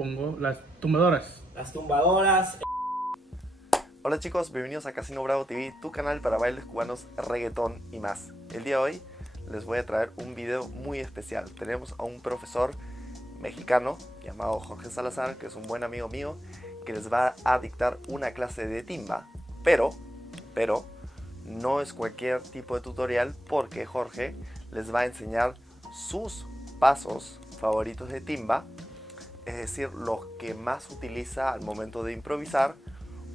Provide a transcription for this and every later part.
pongo las tumbadoras. Las tumbadoras. Hola chicos, bienvenidos a Casino Bravo TV, tu canal para bailes cubanos, reggaetón y más. El día de hoy les voy a traer un video muy especial. Tenemos a un profesor mexicano llamado Jorge Salazar, que es un buen amigo mío, que les va a dictar una clase de timba, pero no es cualquier tipo de tutorial, porque Jorge les va a enseñar sus pasos favoritos de timba, es decir, los que más utiliza al momento de improvisar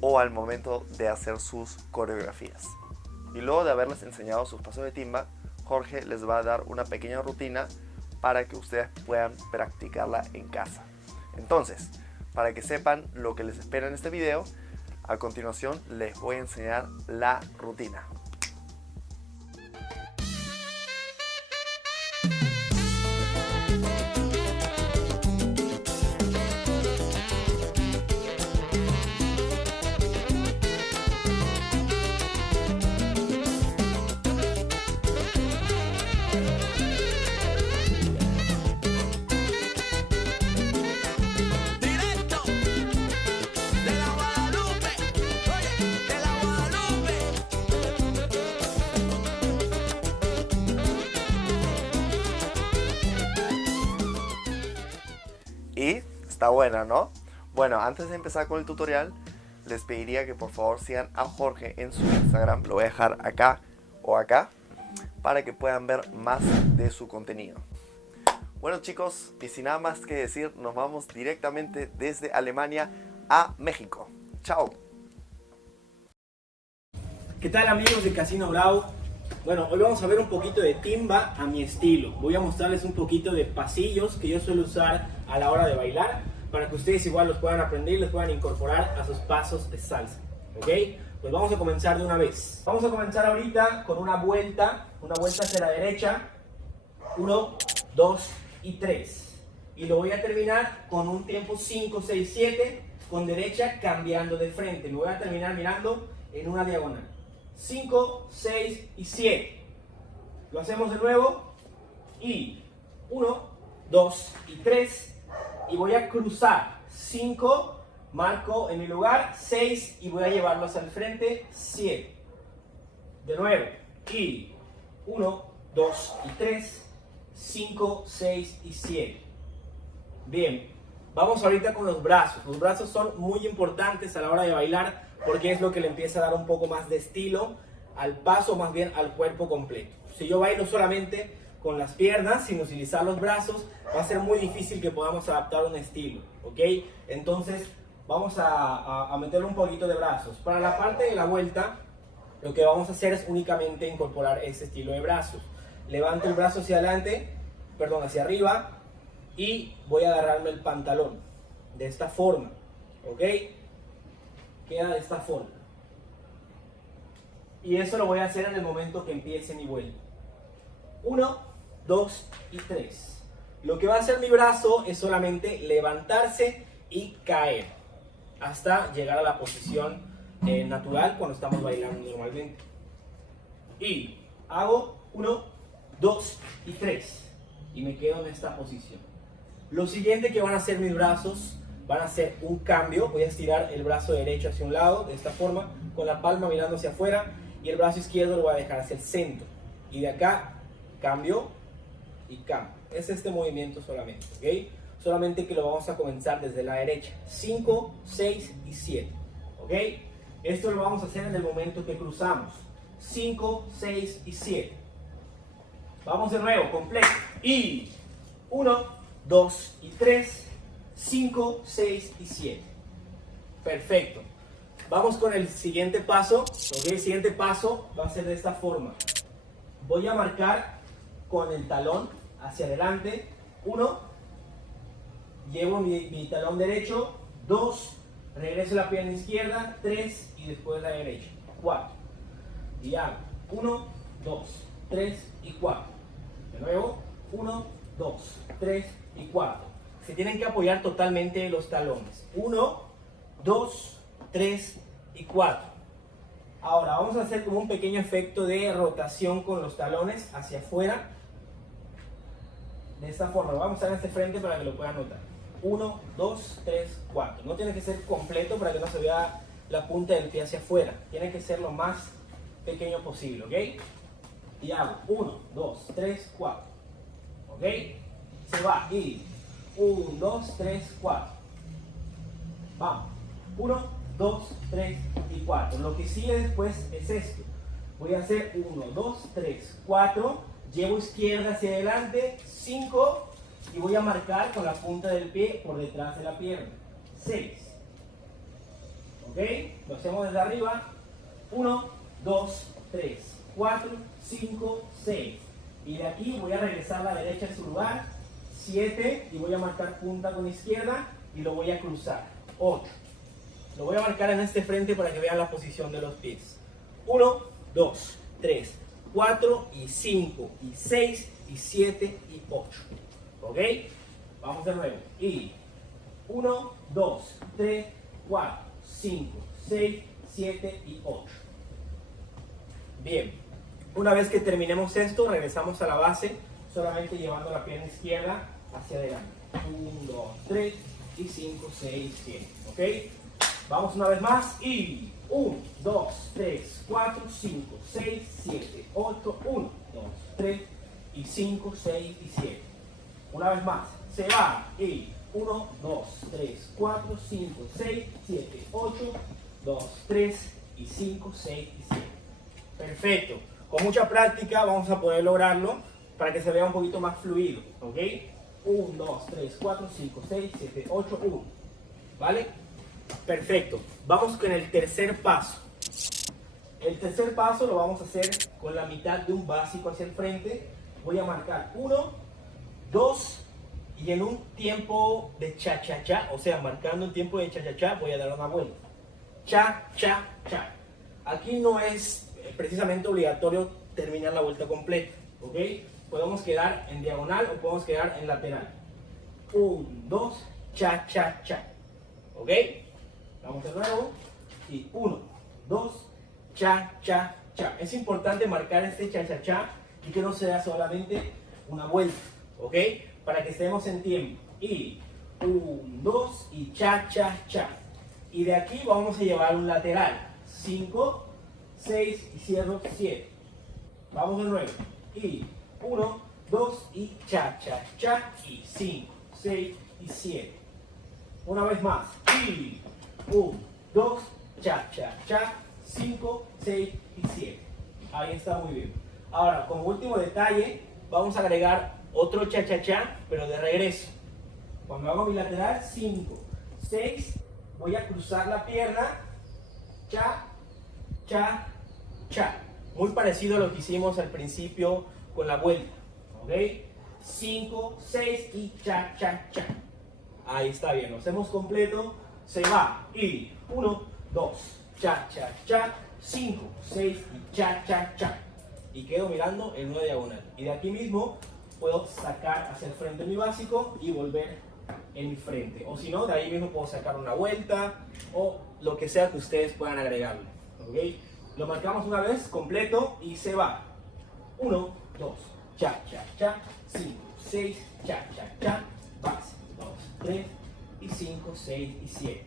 o al momento de hacer sus coreografías. Y luego de haberles enseñado sus pasos de timba, Jorge les va a dar una pequeña rutina para que ustedes puedan practicarla en casa. Entonces, para que sepan lo que les espera en este video, a continuación les voy a enseñar la rutina. Y está buena, ¿no? Bueno, antes de empezar con el tutorial, les pediría que por favor sigan a Jorge en su Instagram. Lo voy a dejar acá o acá para que puedan ver más de su contenido. Bueno chicos, y sin nada más que decir, nos vamos directamente desde Alemania a México. ¡Chao! ¿Qué tal amigos de Casino Bravo? Bueno, hoy vamos a ver un poquito de timba a mi estilo. Voy a mostrarles un poquito de pasillos que yo suelo usar a la hora de bailar, para que ustedes igual los puedan aprender y los puedan incorporar a sus pasos de salsa. ¿Ok? Pues vamos a comenzar de una vez. Vamos a comenzar ahorita con una vuelta hacia la derecha. 1, 2 y 3. Y lo voy a terminar con un tiempo 5, 6, 7, con derecha cambiando de frente. Me voy a terminar mirando en una diagonal. 5, 6 y 7. Lo hacemos de nuevo. Y 1, 2 y 3. Y voy a cruzar. 5, marco en mi lugar. 6 y voy a llevarlo hacia el frente. 7. De nuevo. Y 1, 2 y 3. 5, 6 y 7. Bien. Vamos ahorita con los brazos. Los brazos son muy importantes a la hora de bailar, porque es lo que le empieza a dar un poco más de estilo al paso, más bien al cuerpo completo. Si yo bailo solamente con las piernas, sin utilizar los brazos, va a ser muy difícil que podamos adaptar un estilo, ¿ok? Entonces vamos a meterle un poquito de brazos. Para la parte de la vuelta, lo que vamos a hacer es únicamente incorporar ese estilo de brazos. Levanto el brazo hacia adelante, perdón, hacia arriba, y voy a agarrarme el pantalón de esta forma, ¿ok? Queda de esta forma. Y eso lo voy a hacer en el momento que empiece mi vuelta. 1, 2 y 3. Lo que va a hacer mi brazo es solamente levantarse y caer hasta llegar a la posición natural cuando estamos bailando normalmente. Y hago 1, 2 y 3. Y me quedo en esta posición. Lo siguiente que van a hacer mis brazos, van a hacer un cambio. Voy a estirar el brazo derecho hacia un lado, de esta forma, con la palma mirando hacia afuera, y el brazo izquierdo lo voy a dejar hacia el centro. Y de acá, cambio y cambio. Es este movimiento solamente, ¿ok? Solamente que lo vamos a comenzar desde la derecha. 5, 6 y 7, ¿ok? Esto lo vamos a hacer en el momento que cruzamos. 5, 6 y 7. Vamos de nuevo, completo. Y 1, 2 y 3. 5, 6 y 7. Perfecto. Vamos con el siguiente paso. ¿Okay? El siguiente paso va a ser de esta forma. Voy a marcar con el talón hacia adelante. 1. Llevo mi talón derecho. 2. Regreso la pierna izquierda. 3. Y después la derecha. 4. Y hago 1, 2, 3 y 4. De nuevo. 1, 2, 3 y 4. Se tienen que apoyar totalmente los talones. 1, 2, 3 y 4. Ahora vamos a hacer como un pequeño efecto de rotación con los talones hacia afuera. De esta forma, vamos a hacer este frente para que lo puedan notar. 1, 2, 3, 4. No tiene que ser completo para que no se vea la punta del pie hacia afuera. Tiene que ser lo más pequeño posible, ¿ok? Y hago 1, 2, 3, 4. ¿Ok? Se va y 1, 2, 3, 4. Vamos. 1, 2, 3 y 4. Lo que sigue después es esto. Voy a hacer 1, 2, 3, 4. Llevo izquierda hacia adelante. 5. Y voy a marcar con la punta del pie por detrás de la pierna. 6. ¿Ok? Lo hacemos desde arriba. 1, 2, 3, 4, 5, 6. Y de aquí voy a regresar la derecha a su lugar. 7. Y voy a marcar punta con izquierda. Y lo voy a cruzar. 8. Lo voy a marcar en este frente para que vean la posición de los pies. 1, 2, 3, 4 y 5 y 6 y 7 y 8. ¿Ok? Vamos de nuevo. Y 1, 2, 3, 4, 5, 6, 7 y 8. Bien. Una vez que terminemos esto, regresamos a la base, solamente llevando la pierna izquierda hacia adelante. 1, 2, 3 y 5, 6, 7. ¿Ok? Vamos una vez más. Y 1, 2, 3, 4, 5, 6, 7, 8. 1, 2, 3 y 5, 6 y 7. Una vez más. Se va. Y 1, 2, 3, 4, 5, 6, 7, 8. 2, 3 y 5, 6 y 7. Perfecto. Con mucha práctica vamos a poder lograrlo para que se vea un poquito más fluido. ¿Ok? 1, 2, 3, 4, 5, 6, 7, 8, 1. ¿Vale? Perfecto. Vamos con el tercer paso. El tercer paso lo vamos a hacer con la mitad de un básico hacia el frente. Voy a marcar 1, 2 y en un tiempo de cha-cha-cha, o sea, marcando un tiempo de cha-cha-cha, voy a dar una vuelta. Cha-cha-cha. Aquí no es precisamente obligatorio terminar la vuelta completa, ¿ok? Podemos quedar en diagonal o podemos quedar en lateral. 1, 2, cha-cha-cha. ¿Ok? Vamos de nuevo. Y 1, 2, cha-cha-cha. Es importante marcar este cha-cha-cha y que no sea solamente una vuelta, ¿ok? Para que estemos en tiempo. Y 1, 2 y cha-cha-cha. Y de aquí vamos a llevar un lateral. 5, 6 y cierro 7. Vamos de nuevo. Y 1, 2 y cha-cha-cha. Y 5, 6 y 7. Una vez más. Y 1, 2, cha-cha-cha. 5, 6 y 7. Ahí está, muy bien. Ahora, como último detalle, vamos a agregar otro cha-cha-cha, pero de regreso. Cuando hago mi lateral, 5, 6, voy a cruzar la pierna. Cha, cha, cha. Muy parecido a lo que hicimos al principio con la vuelta. ¿Ok? 5, 6 y cha, cha, cha. Ahí está bien. Lo hacemos completo. Se va. Y 1, 2, cha, cha, cha. 5, 6 y cha, cha, cha. Y quedo mirando en una diagonal. Y de aquí mismo puedo sacar hacia el frente mi básico y volver en mi frente. O si no, de ahí mismo puedo sacar una vuelta o lo que sea que ustedes puedan agregarle. ¿Ok? Lo marcamos una vez completo y se va. 1, 2, cha, cha, cha. 5, 6, cha, cha, cha. Base. 2, 3 y 5, 6 y 7.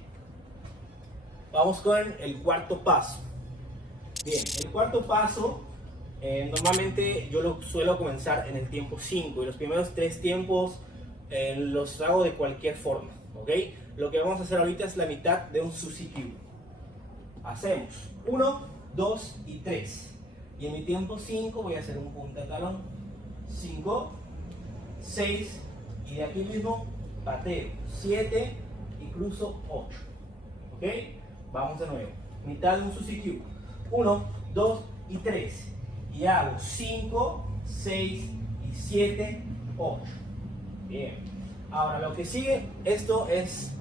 Vamos con el cuarto paso. Bien, el cuarto paso normalmente yo lo suelo comenzar en el tiempo 5 y los primeros 3 tiempos los hago de cualquier forma, ¿ok? Lo que vamos a hacer ahorita es la mitad de un Suzy Q. Hacemos 1, 2 y 3. Y en mi tiempo 5 voy a hacer un punta talón. 5, 6 y de aquí mismo pateo. 7 y cruzo 8. ¿Ok? Vamos de nuevo. Mitad de un Suzy Q. 1, 2 y 3. Y hago 5, 6 y 7, 8. Bien. Ahora lo que sigue, esto es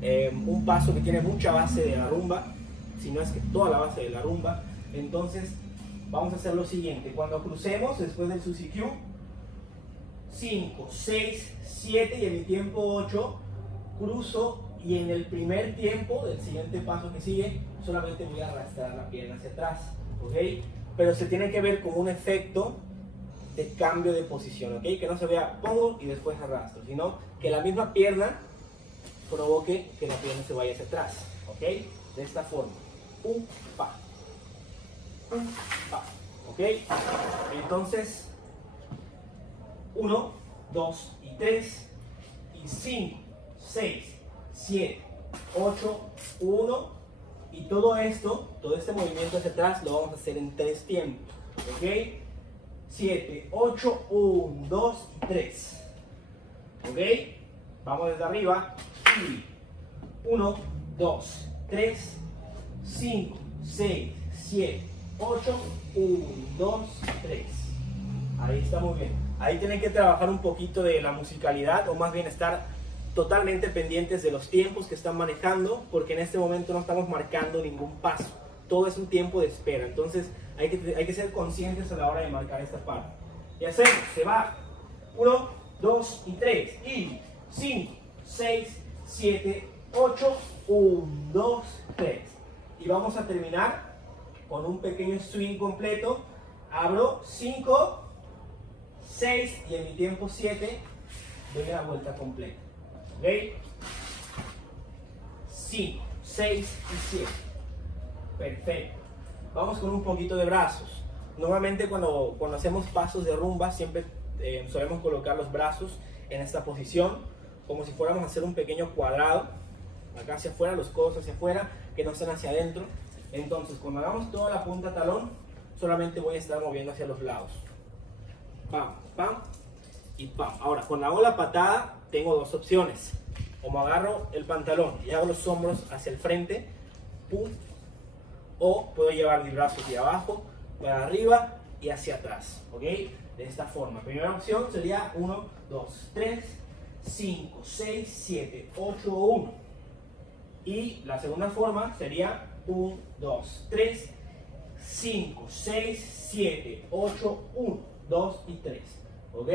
un paso que tiene mucha base de la rumba, si no es que toda la base de la rumba. Entonces vamos a hacer lo siguiente. Cuando crucemos después del Suzy Q, 5, 6, 7 y en mi tiempo 8, cruzo y en el primer tiempo del siguiente paso que sigue, solamente voy a arrastrar la pierna hacia atrás. ¿Ok? Pero se tiene que ver como un efecto de cambio de posición, ¿ok? Que no se vea pongo y después arrastro, sino que la misma pierna provoque que la pierna se vaya hacia atrás. ¿Ok? De esta forma. Pum, pa. Pum, pa. ¿Ok? Entonces, 1, 2 y 3, y 5, 6, 7, 8, 1, y todo esto, todo este movimiento hacia atrás lo vamos a hacer en 3 tiempos. ¿Ok? 7, 8, 1, 2 y 3. ¿Ok? Vamos desde arriba. Y 1, 2, 3, 5, 6, 7, 8, 1, 2, 3. Ahí está muy bien. Ahí tienen que trabajar un poquito de la musicalidad, o más bien estar totalmente pendientes de los tiempos que están manejando, porque en este momento no estamos marcando ningún paso. Todo es un tiempo de espera. Entonces hay que ser conscientes a la hora de marcar esta parte. Y hacemos, se va. 1, 2 y 3. Y 5, 6, 7, 8, 1, 2, 3. Y vamos a terminar con un pequeño swing completo. Abro 5, 6 y en mi tiempo 7 doy la vuelta completa. ¿Ok? 5, 6 y 7. Perfecto. Vamos con un poquito de brazos. Normalmente cuando hacemos pasos de rumba siempre solemos colocar los brazos en esta posición, como si fuéramos a hacer un pequeño cuadrado, acá hacia afuera, los codos hacia afuera, que no estén hacia adentro. Entonces cuando hagamos toda la punta talón, solamente voy a estar moviendo hacia los lados. Pam, pam y pam. Ahora, cuando hago la patada, tengo dos opciones. O me agarro el pantalón y hago los hombros hacia el frente, pum, o puedo llevar mis brazos hacia abajo, para arriba y hacia atrás. ¿Ok? De esta forma. Primera opción sería 1, 2, 3, 5, 6, 7, 8, 1. Y la segunda forma sería 1, 2, 3, 5, 6, 7, 8, 1, 2 y 3. ¿Ok?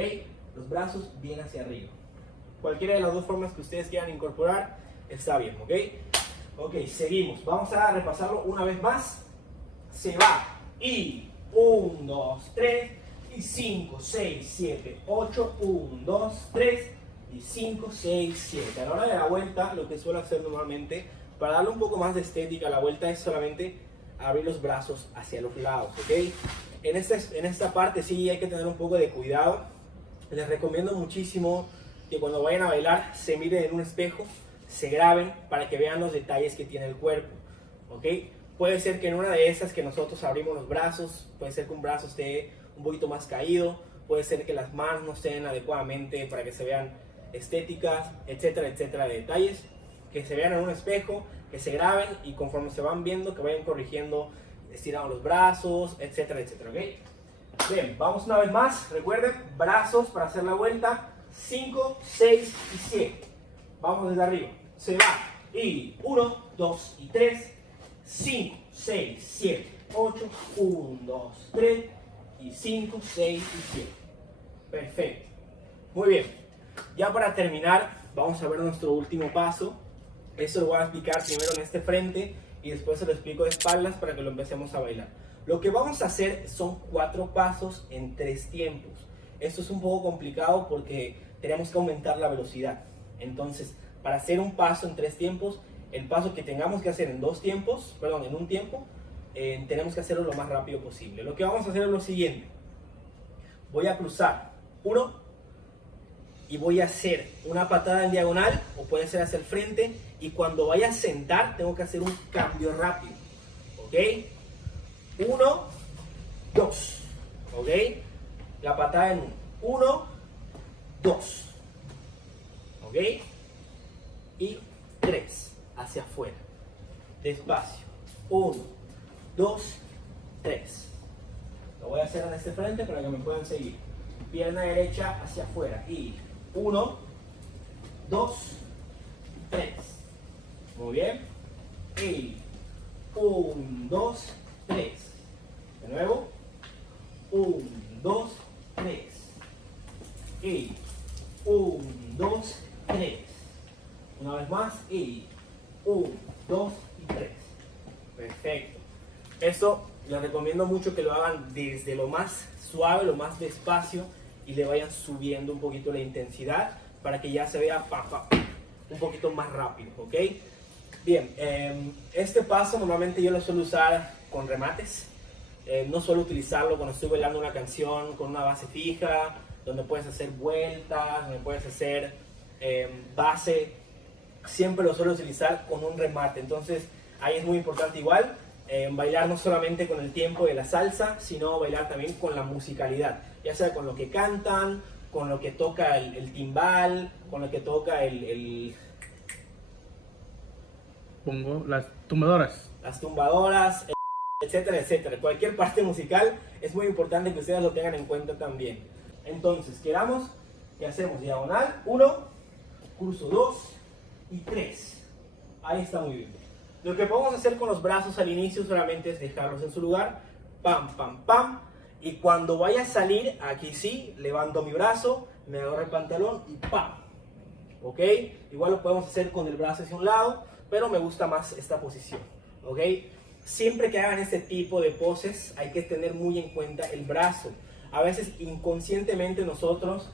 Los brazos bien hacia arriba. Cualquiera de las dos formas que ustedes quieran incorporar está bien. ¿Ok? Ok, seguimos. Vamos a repasarlo una vez más. Se va. Y 1, 2, 3. Y 5, 6, 7, 8. 1, 2, 3. Y 5, 6, 7. A la hora de la vuelta, lo que suelo hacer normalmente, para darle un poco más de estética a la vuelta, es solamente abrir los brazos hacia los lados. ¿Ok? En esta parte sí hay que tener un poco de cuidado. Les recomiendo muchísimo que cuando vayan a bailar se miren en un espejo, se graben para que vean los detalles que tiene el cuerpo. ¿Ok? Puede ser que en una de esas que nosotros abrimos los brazos, puede ser que un brazo esté un poquito más caído, puede ser que las manos no estén adecuadamente para que se vean estéticas, etcétera, etcétera, de detalles. Que se vean en un espejo, que se graben y conforme se van viendo que vayan corrigiendo, estirando los brazos, etcétera, etcétera. ¿Ok? Bien, vamos una vez más. Recuerden, brazos para hacer la vuelta. 5, 6 y 7. Vamos desde arriba. Se va. Y 1, 2 y 3. 5, 6, 7, 8. 1, 2, 3. Y 5, 6 y 7. Perfecto. Muy bien. Ya para terminar, vamos a ver nuestro último paso. Esto lo voy a explicar primero en este frente y después se lo explico de espaldas para que lo empecemos a bailar. Lo que vamos a hacer son 4 pasos en 3 tiempos. Esto es un poco complicado porque tenemos que aumentar la velocidad. Entonces, para hacer un paso en 3 tiempos, el paso que tengamos que hacer en en un tiempo, tenemos que hacerlo lo más rápido posible. Lo que vamos a hacer es lo siguiente. Voy a cruzar 1 y voy a hacer una patada en diagonal, o puede ser hacia el frente, y cuando vaya a sentar tengo que hacer un cambio rápido. ¿Ok? 1, 2. ¿Ok? La patada en 1, 2. ¿Ok? Y 3. Hacia afuera. Despacio. 1, 2, 3. Lo voy a hacer en este frente para que me puedan seguir. Pierna derecha hacia afuera. Y 1, 2, 3. Muy bien. Y 1, 2, 3. De nuevo. 1, 2, 3. Y 1, 2, 3. Una vez más. Y 1, 2 y 3. Perfecto. Esto les recomiendo mucho que lo hagan desde lo más suave, lo más despacio, y le vayan subiendo un poquito la intensidad para que ya se vea un poquito más rápido, ¿ok? Bien, este paso normalmente yo lo suelo usar con remates. No suelo utilizarlo cuando estoy bailando una canción con una base fija, donde puedes hacer vueltas, donde puedes hacer base. Siempre lo suelo utilizar con un remate. Entonces ahí es muy importante igual bailar no solamente con el tiempo de la salsa, sino bailar también con la musicalidad, ya sea con lo que cantan, con lo que toca el timbal, con lo que toca Pongo las tumbadoras. las tumbadoras, etcétera, etcétera. Cualquier parte musical es muy importante que ustedes lo tengan en cuenta también. Entonces, quedamos que hacemos diagonal 1, curso 2 y 3. Ahí está muy bien. Lo que podemos hacer con los brazos al inicio solamente es dejarlos en su lugar. Pam, pam, pam. Y cuando vaya a salir, aquí sí, levanto mi brazo, me agarro el pantalón y pam. ¿Ok? Igual lo podemos hacer con el brazo hacia un lado, pero me gusta más esta posición. ¿Ok? Siempre que hagan este tipo de poses hay que tener muy en cuenta el brazo. A veces inconscientemente nosotros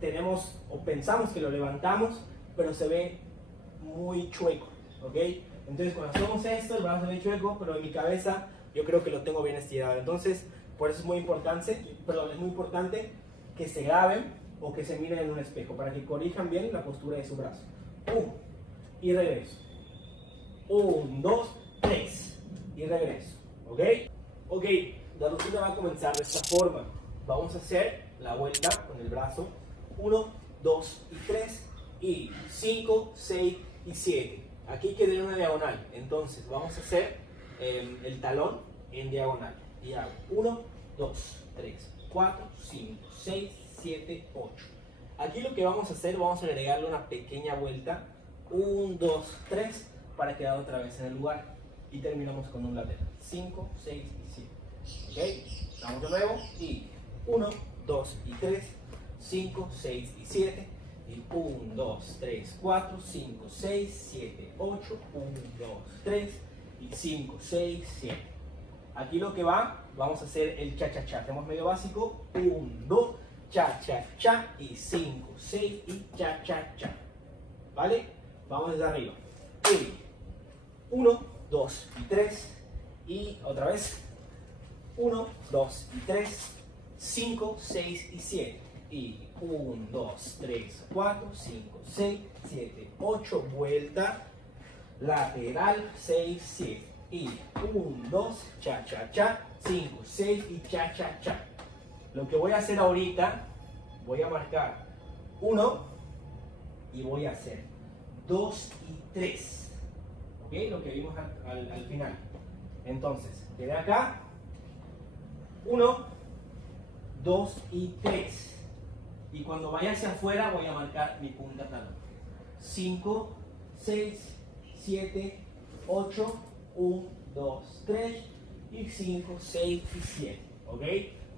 tenemos o pensamos que lo levantamos, pero se ve muy chueco. ¿Ok? Entonces cuando hacemos esto, el brazo se ve chueco, pero en mi cabeza yo creo que lo tengo bien estirado. Entonces por eso es muy importante que se graben o que se miren en un espejo para que corrijan bien la postura de su brazo. 1 y regreso. 1, 2, 3 y regreso. ¿Ok? Ok, la rutina va a comenzar de esta forma. Vamos a hacer la vuelta con el brazo. 1, 2 y 3 y 5, 6 y 7. Aquí quedé una diagonal. Entonces vamos a hacer el talón en diagonal. Y hago 1, 2, 3, 4, 5, 6, 7, 8. Aquí lo que vamos a hacer, vamos a agregarle una pequeña vuelta. 1, 2, 3 para quedar otra vez en el lugar. Y terminamos con un lateral. 5, 6 y 7. ¿Ok? Vamos de nuevo. Y 1, 2 y 3, 5, 6 y 7. Y 1, 2, 3, 4, 5, 6, 7, 8. 1, 2, 3 y 5, 6, 7. Aquí lo que va, vamos a hacer el cha-cha-cha. Tenemos medio básico. 1, 2, cha-cha-cha y 5, 6 y cha-cha-cha. ¿Vale? Vamos desde arriba. 1, 2 y 3. Y otra vez. 1, 2 y 3. 5, 6 y 7. Y 1, 2, 3, 4, 5, 6, 7, 8. Vuelta. Lateral. 6, 7. Y 1, 2, cha, cha, cha, 5, 6 y cha, cha, cha. Lo que voy a hacer ahorita, voy a marcar 1 y voy a hacer 2 y 3. ¿Ok? Lo que vimos al final. Entonces, quedé acá. 1, 2 y 3. Y cuando vaya hacia afuera voy a marcar mi punta talón. 5, 6, 7, 8. 1, 2, 3 y 5, 6 y 7. ¿Ok?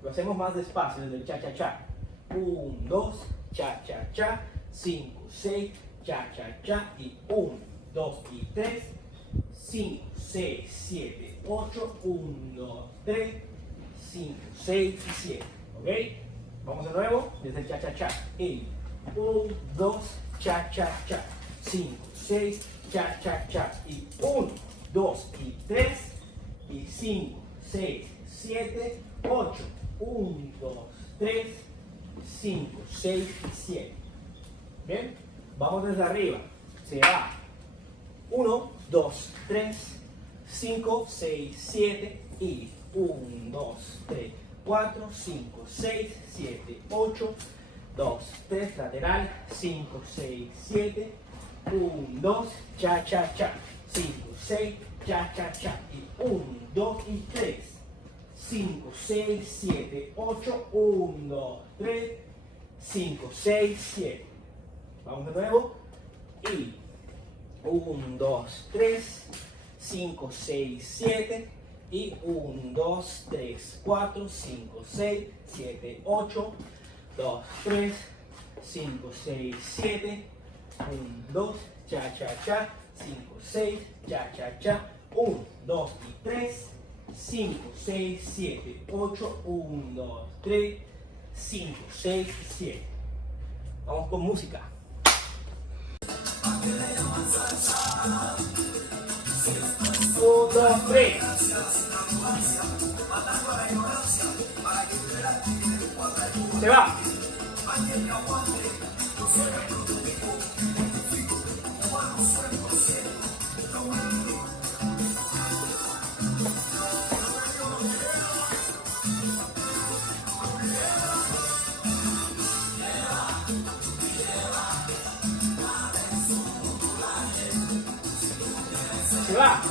Lo hacemos más despacio desde el cha-cha-cha. 1, 2, cha-cha-cha. 5, 6, cha-cha-cha. Y 1, 2 y 3. 5, 6, 7, 8. 1, 2, 3, 5, 6 y 7. ¿Ok? Vamos de nuevo desde el cha-cha-cha. Y 1, 2, cha-cha-cha. 5, 6, cha-cha-cha. Y 1, 2 y 3 y 5, 6, 7, 8. 1, 2, 3, 5, 6 y 7. Bien, vamos desde arriba. Se va 1, 2, 3, 5, 6, 7 y 1, 2, 3, 4, 5, 6, 7, 8. 2, 3, lateral. 5, 6, 7. 1, 2, cha, cha, cha. 5, 6, cha, cha, cha. Y 1, 2 y 3. 5, 6, 7, 8. 1, 2, 3, 5, 6, 7. Vamos de nuevo. Y 1, 2, 3, 5, 6, 7. Y 1, 2, 3, 4, 5, 6, 7, 8. 2, 3, 5, 6, 7. 1, 2, cha, cha, cha. 5, 6, cha, cha, cha. 1, 2 y 3. 5, 6, 7, 8. 1, 2, 3, 5, 6 y 7. Vamos con música. 2, 3. Se va. Se va.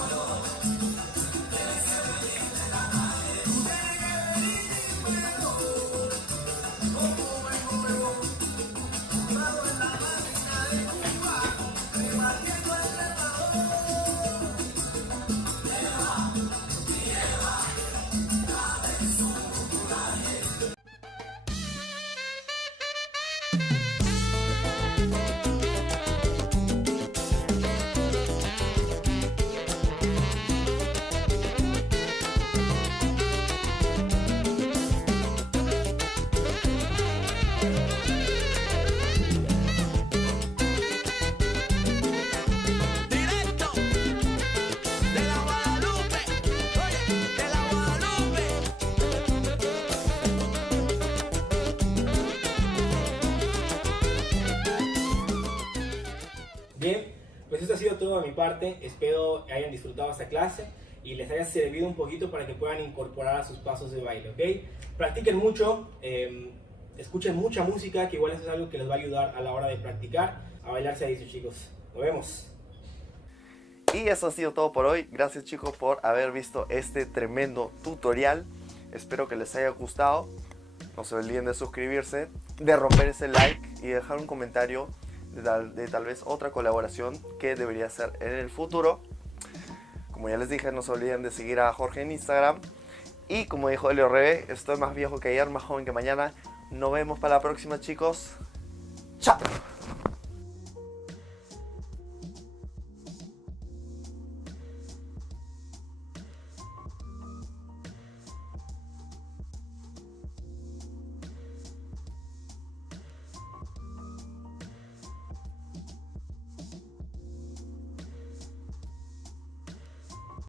Bien, pues esto ha sido todo de mi parte. Espero que hayan disfrutado esta clase y les haya servido un poquito para que puedan incorporar a sus pasos de baile, ¿ok? Practiquen mucho, escuchen mucha música, que igual eso es algo que les va a ayudar a la hora de practicar, a bailar se chicos. Nos vemos. Y eso ha sido todo por hoy. Gracias chicos por haber visto este tremendo tutorial. Espero que les haya gustado. No se olviden de suscribirse, de romper ese like y dejar un comentario de tal vez otra colaboración que debería hacer en el futuro. Como ya les dije, no se olviden de seguir a Jorge en Instagram. Y como dijo Elio Rebe, estoy más viejo que ayer, más joven que mañana. Nos vemos para la próxima chicos. ¡Chao!